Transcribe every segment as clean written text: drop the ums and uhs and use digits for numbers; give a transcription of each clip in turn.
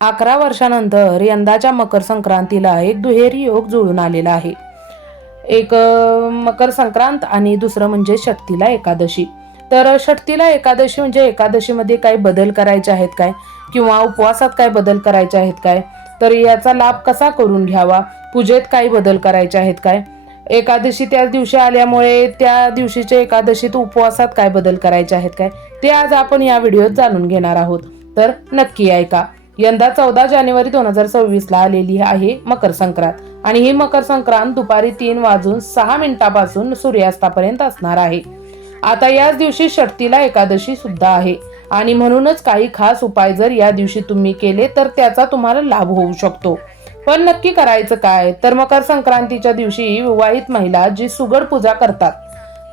11 वर्षानंतर यंदाच्या मकर संक्रांतीला एक दुहेरी योग जुळून आलेला आहे. एक मकर संक्रांत आणि दुसरं म्हणजे षष्ठीला एकादशी. तर षष्ठीला एकादशी म्हणजे एकादशीमध्ये काही बदल करायचे आहेत काय, किंवा उपवासात काय बदल करायचे आहेत काय, तर याचा लाभ कसा करून घ्यावा, पूजेत काही बदल करायचे आहेत काय, एकादशी त्याच दिवशी आल्यामुळे त्या दिवशीच्या एकादशीत उपवासात काय बदल करायचे आहेत काय, ते आज आपण या व्हिडिओत जाणून घेणार आहोत. तर नक्की ऐका. यंदा 14 जानेवारी 2026ला आलेली आहे मकर संक्रांत आणि ही मकर संक्रांत दुपारी 3:06 सूर्यास्तापर्यंत असणार आहे. आता याच दिवशी षष्ठीला एकादशी सुद्धा आहे आणि म्हणूनच काही खास उपाय जर या दिवशी तुम्ही केले तर त्याचा तुम्हाला लाभ होऊ शकतो. पण नक्की करायचं काय, तर मकर संक्रांतीच्या दिवशी विवाहित महिला जी सुगड पूजा करतात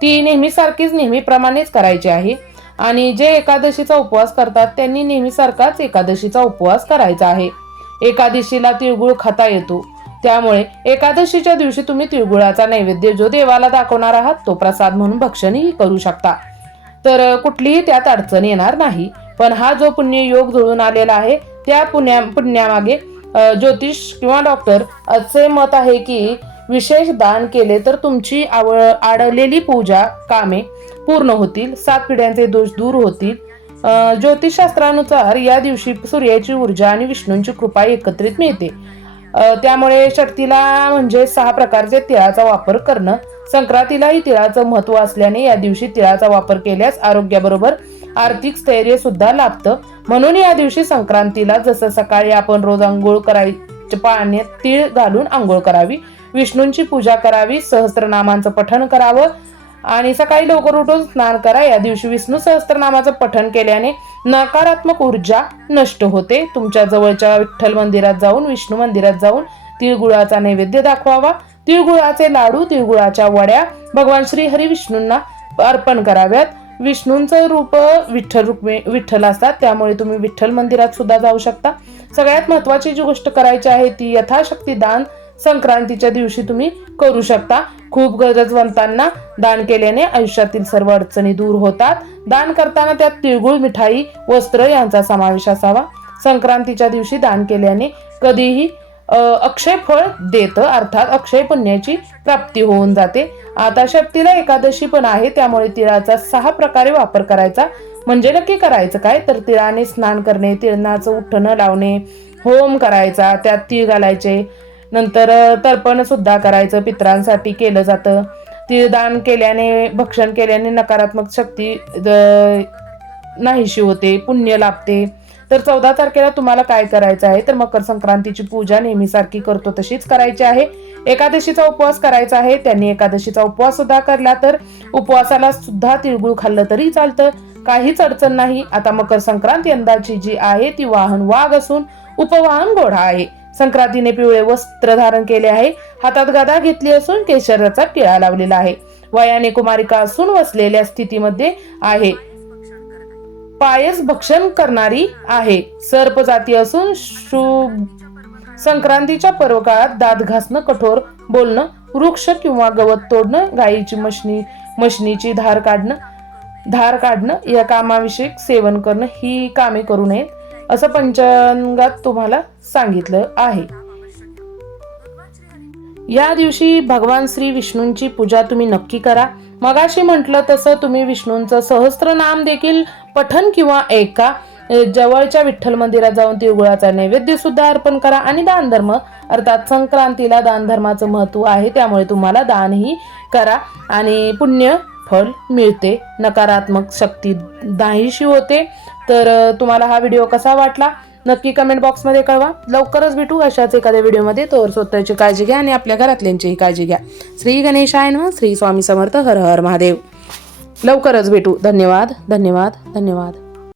ती नेहमीप्रमाणेच करायची आहे आणि जे एकादशीचा उपवास करतात त्यांनी नेहमीसारखाच एकादशीचा उपवास करायचा आहे. एकादशीला तिळगुळ खाता येतो, त्यामुळे एकादशीच्या दिवशी तुम्ही तिळगुळाचा नैवेद्य जो देवाला दाखवणार आहात तो प्रसाद म्हणून भक्षणही करू शकता. तर कुठलीही त्यात अडचण येणार नाही. पण हा जो पुण्य योग जुळून आलेला आहे त्या पुण्यामागे ज्योतिष किंवा डॉक्टर असे मत आहे की विशेष दान केले तर तुमची आडलेली पूजा कामे पूर्ण होतील, 7 पिढ्यांचे दोष दूर होतील. ज्योतिषशास्त्रानुसार या दिवशी सूर्याची ऊर्जा आणि विष्णूंची कृपा एकत्रित मिळते. त्यामुळे षष्ठीला म्हणजे 6 प्रकारचे तिळाचा वापर करणं, संक्रांतीलाही तिळाचं महत्व असल्याने या दिवशी तिळाचा वापर केल्यास आरोग्याबरोबर आर्थिक स्थैर्य सुद्धा लाभतं. म्हणून या दिवशी संक्रांतीला जसं सकाळी आपण रोज आंघोळ करायची, पाण्यात तीळ घालून आंघोळ करावी, विष्णूंची पूजा करावी, सहस्त्रनामांचं पठण करावं आणि सकाळी लवकर उठून स्नान करा. या दिवशी विष्णू सहस्त्रनामाचं पठण केल्याने नकारात्मक ऊर्जा नष्ट होते. तुमच्या जवळच्या विठ्ठल मंदिरात जाऊन, विष्णू मंदिरात जाऊन तिळगुळाचा नैवेद्य दाखवावा. तिळगुळाचे लाडू, तिळगुळाच्या वड्या भगवान श्री हरी विष्णूंना अर्पण कराव्यात. विष्णूंचं रूप विठ्ठल असतात, त्यामुळे तुम्ही विठ्ठल मंदिरात सुद्धा जाऊ शकता. सगळ्यात महत्वाची जी गोष्ट करायची आहे ती यथाशक्ती दान संक्रांतीच्या दिवशी तुम्ही करू शकता. खूप गरजवंतांना दान केल्याने आयुष्यातील सर्व अडचणी दूर होतात. दान करताना त्यात तिळगुळ, मिठाई, वस्त्र यांचा समावेश असावा. संक्रांतीच्या दिवशी दान केल्याने कधीही अक्षय फळ देतं, अर्थात अक्षय पुण्याची प्राप्ती होऊन जाते. आता षष्ठीला एकादशी पण आहे, त्यामुळे तिळाचा 6 प्रकारे वापर करायचा. म्हणजे नक्की करायचं काय, तर तिळाने स्नान करणे, तिळाचं उठणं लावणे, होम करायचा, त्यात तीळ घालायचे, नंतर तर्पण सुद्धा करायचं, पितरांसाठी केलं जातं. तिळदान केल्याने, भक्षण केल्याने नकारात्मक शक्ती नाहीशी होते, पुण्य लाभते. तर 14 तारखेला तुम्हाला काय करायचं आहे, तर मकर संक्रांतीची पूजा नेहमीसारखी करतो तशीच करायची आहे. एकादशीचा उपवास करायचा आहे, त्यांनी एकादशीचा उपवास सुद्धा करला तर उपवासाला सुद्धा तिळगुळ खाल्लं तरी चालतं, काहीच अडचण नाही. आता मकर संक्रांत यंदाची जी आहे ती वाहन वाघ असून उपवाहन घोडा आहे. संक्रांतीने पिवळे वस्त्र धारण केले आहे, हातात गदा घेतली असून केशराचा टिळा लावलेला आहे. वयाने कुमारिका असून वसलेल्या स्थितीमध्ये आहे, पायस भक्षण करणारी आहे, सर्प जाती असून संक्रांतीच्या पर्व काळात दात घासणं, कठोर बोलणं, वृक्ष किंवा गवत तोडणं, गायीची मशनीची धार काढणं या कामाविषयक सेवन करणं ही कामे करू नयेत असं पंचांगात तुम्हाला सांगितलं आहे. या दिवशी भगवान श्री विष्णूंची पूजा तुम्ही नक्की करा. मगाशी म्हटलं तसं तुम्ही विष्णूंचं सहस्त्रनाम देखील पठण किंवा ऐका. जवळच्या विठ्ठल मंदिरात जाऊन तिळगुळाचा नैवेद्य सुद्धा अर्पण करा आणि दान धर्म, अर्थात संक्रांतीला दान धर्माचं महत्व आहे, त्यामुळे तुम्हाला दानही करा आणि पुण्य फळ मिळते, नकारात्मक शक्ती नाहीशी होते. तर तुम्हाला हा व्हिडिओ कसा वाटला नक्की कमेंट बॉक्समध्ये कळवा. लवकरच भेटू अशाच एखाद्या व्हिडिओमध्ये. तर स्वतःची काळजी घ्या आणि आपल्या घरातल्यांचीही काळजी घ्या. श्री गणेशाय नमः. श्री स्वामी समर्थ. हर हर महादेव. लवकरच भेटू. धन्यवाद, धन्यवाद, धन्यवाद.